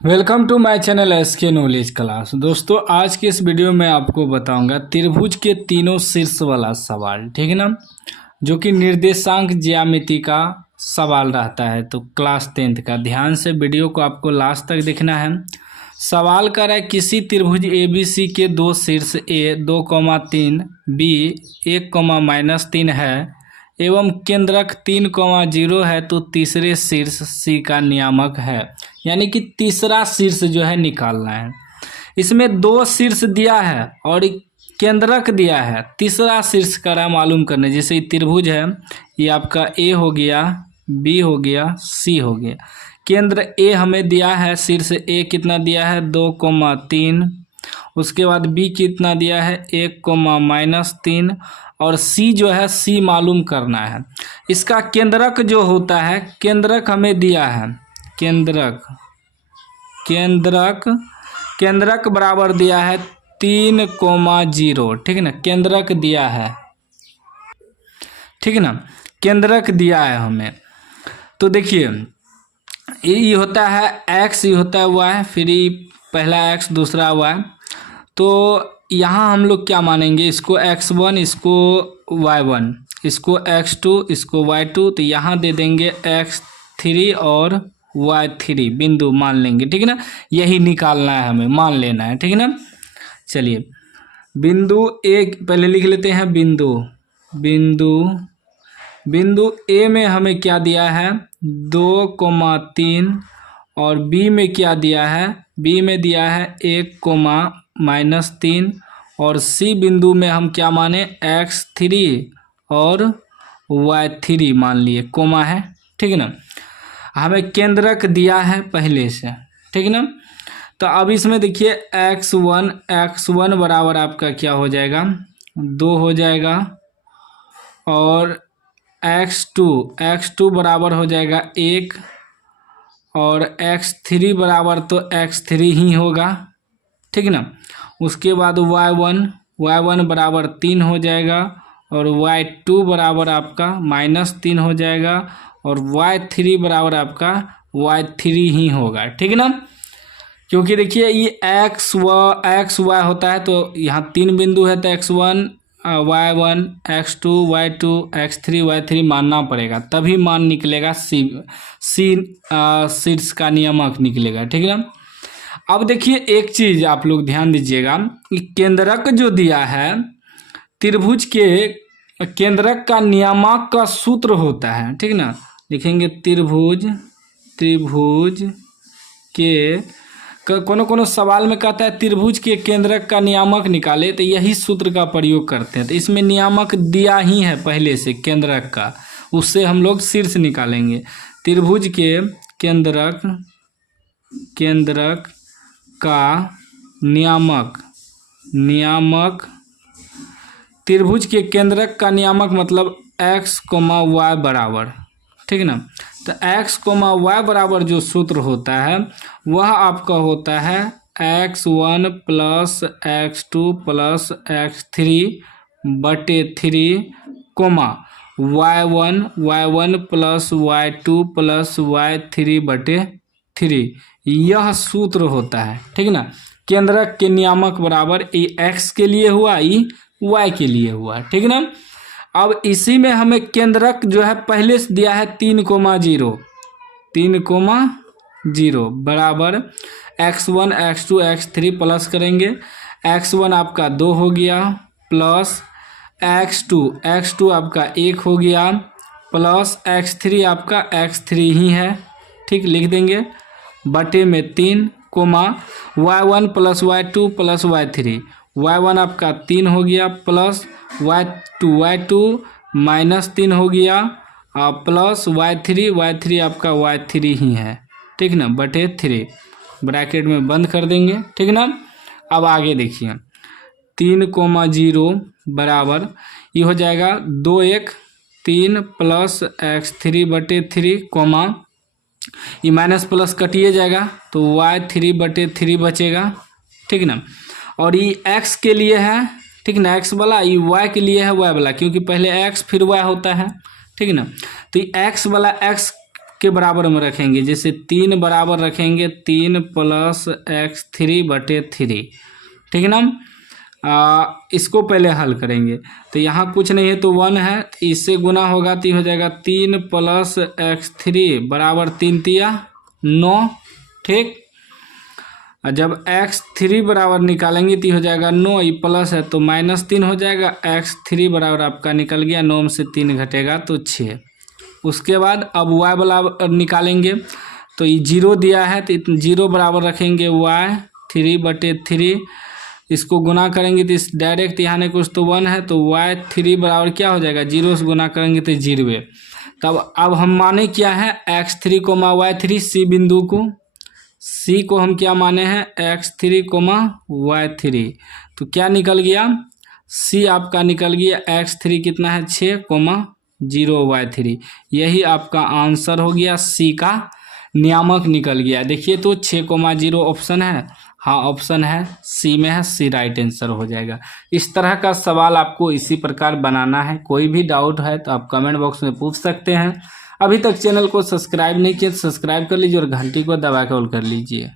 Welcome to my channel SK knowledge class. दोस्तों आज के इस वीडियो में आपको बताऊंगा त्रिभुज के तीनों शीर्ष वाला सवाल, ठीक है ना, जो कि निर्देशांक ज्यामिति का सवाल रहता है। तो क्लास 10th का ध्यान से वीडियो को आपको लास्ट तक देखना है। सवाल कर रहा है किसी त्रिभुज ABC के दो शीर्ष A 2,3 B 1,-3 है एवं केंद्रक 3,0 है तो तीसरे शीर्ष C का नियामक है। यानी कि तीसरा शीर्ष जो है निकालना है। इसमें दो शीर्ष दिया है और केंद्रक दिया है, तीसरा शीर्ष करा मालूम करने। जैसे ये त्रिभुज है, ये आपका A हो गया, B हो गया, C हो गया। केंद्र A हमें दिया है, शीर्ष A कितना दिया है 2,3। उसके बाद B कितना दिया है 1,-3 और C जो है C मालूम करना है। इसका केंद्रक जो होता है, केंद्रक हमें दिया है, केंद्रक बराबर दिया है 3,0, ठीक है ना। केंद्रक दिया है, ठीक है ना, केंद्रक दिया है हमें। तो देखिए ये होता है x, ये होता है y, फिर पहला x दूसरा y। तो यहाँ हम लोग क्या मानेंगे, इसको x1, इसको y1, इसको x2, इसको y2। तो यहाँ दे देंगे x3 और y3 बिंदु मान लेंगे, ठीक है ना। यही निकालना है हमें, मान लेना है, ठीक है ना। चलिए बिंदु एक पहले लिख लेते हैं। बिंदु A में हमें क्या दिया है 2,3 और B में क्या दिया है, B में दिया है 1,-3 और C बिंदु में हम क्या माने x3 और y3 मान लिए, कोमा है, ठीक है ना। हमें केंद्रक दिया है पहले से, ठीक है ना। तो अब इसमें देखिए x1 बराबर आपका क्या हो जाएगा 2 हो जाएगा और x2 बराबर हो जाएगा 1 और x3 बराबर तो x3 ही होगा, ठीक है ना। उसके बाद y1 बराबर 3 हो जाएगा और y2 बराबर आपका -3 हो जाएगा और y3 बराबर आपका y3 ही होगा, ठीक है ना। क्योंकि देखिए ये x y होता है, तो यहाँ 3 बिंदु है तो x1 y1 x2 y2 x3 y3 मानना पड़ेगा, तभी मान निकलेगा शीर्ष का नियामक निकलेगा, ठीक है ना। अब देखिए एक चीज आप लोग ध्यान दीजिएगा कि केंद्रक जो दिया है, त्रिभुज के केंद्रक का नियामक का सूत्र होता है, ठीक ना। लिखेंगे त्रिभुज के कोनो सवाल में कहता है त्रिभुज के केंद्रक का नियामक निकाले, तो यही सूत्र का प्रयोग करते हैं। तो इसमें नियामक दिया ही है पहले से केंद्रक का, उससे हम लोग शीर्ष निकालेंगे। त्रिभुज के केंद्रक का नियामक त्रिभुज के केंद्रक का नियामक मतलब x, y बराबर, ठीक है ना। तो x, y बराबर जो सूत्र होता है वह आपका होता है x1 + x2 + x3 बटे 3, y1 + y2 + y3 बटे 3। यह सूत्र होता है, ठीक है ना। केंद्रक के नियामक बराबर ये x के लिए हुआ, ये y के लिए हुआ, ठीक है ना। अब इसी में हमें केंद्रक जो है पहले से दिया है 3,0 बराबर x1 x2 x3 प्लस करेंगे। x1 आपका 2 हो गया प्लस x2 आपका 1 हो गया प्लस x3 आपका x3 ही है, ठीक, लिख देंगे बटे में 3, y1 + y2 + y3। y1 आपका 3 हो गया प्लस y2 -3 हो गया प्लस y3 आपका y3 ही है, ठीक ना, बटे 3, ब्रैकेट में बंद कर देंगे, ठीक ना। अब आगे देखिए 3,0 बराबर ये हो जाएगा 2,1,3 प्लस x3 बटे 3, ये माइनस प्लस कटिए जाएगा तो y3 बटे 3 बचेगा, ठीक ना। और ये x के लिए है, ठीक ना, x वाला, ये y के लिए है y वाला, क्योंकि पहले x फिर y होता है, ठीक ना। तो ये x वाला x के बराबर में रखेंगे। जैसे 3 बराबर रखेंगे 3 प्लस x3/3, ठीक है ना। इसको पहले हल करेंगे तो यहाँ कुछ नहीं है तो 1 है, तो इससे गुना होगा तो हो जाएगा 3 प्लस x3 बराबर 3 तिया 9, ठीक। जब x3 बराबर निकालेंगे तो हो जाएगा 9, ये प्लस है तो -3 हो जाएगा। x3 बराबर आपका निकल गया, 9 में से 3 घटेगा तो 6। उसके बाद अब y बराबर निकालेंगे तो ये 0 दिया है तो 0 बराबर रखेंगे y3/3, इसको गुना करेंगे तो इस डायरेक्ट यहाँ ने कुछ तो 1 है तो y3 बराबर क्या हो जाएगा, 0 से गुना करेंगे तो 0। तब अब हम माने क्या है x3, y3, सी बिंदु को, सी को हम क्या माने हैं x3, y3, तो क्या निकल गया, सी आपका निकल गया x3 कितना है 6,0 y3। यही आपका आंसर हो गया, सी का नियामक निकल गया। देखिए तो 6,0 ऑप्शन है, हाँ ऑप्शन है सी में है, सी राइट आंसर हो जाएगा। इस तरह का सवाल आपको इसी प्रकार बनाना है। कोई भी डाउट है तो आप कमेंट बॉक्स में पूछ सकते हैं। अभी तक चैनल को सब्सक्राइब नहीं किया तो सब्सक्राइब कर लीजिए और घंटी को दबा के ऑल कर लीजिए।